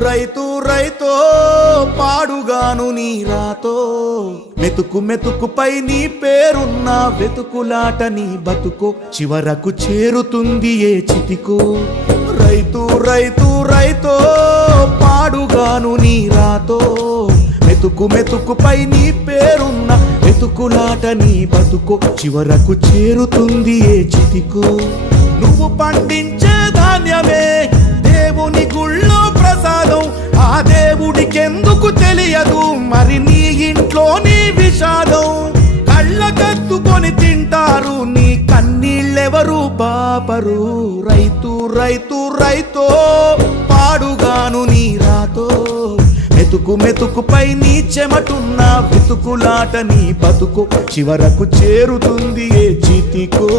రైతు రైతో పాడుగాను నీ రాతో మెతుకు మెతుకుపై నీ పేరున్న వెతుకులాట నీ బతుకో చివరకు చేరుతుంది ఏ చితికో రైతు రైతు రైతో పాడుగాను నీ రాతో మెతుకు మెతుకుపై నీ పేరున్న వెతుకులాట నీ బతుకో చివరకు చేరుతుంది ఏ చితికో నువ్వు పండించే ధాన్యమే దేవుని గుళ్ళో ప్రసాదం ఆ దేవుడికెందుకు తెలియదు మరి నీ ఇంట్లో నీ విషాదం కళ్ళకత్తుకొని తింటారు నీ కన్నీళ్ళెవరు పాపరు రైతు రైతు రైతో పాడుగాను నీ రాతో మెతుకు మెతుకుపై నీ చెమటున్న వెతుకులాట నీ బతుకు చివరకు చేరుతుంది ఏ చితికో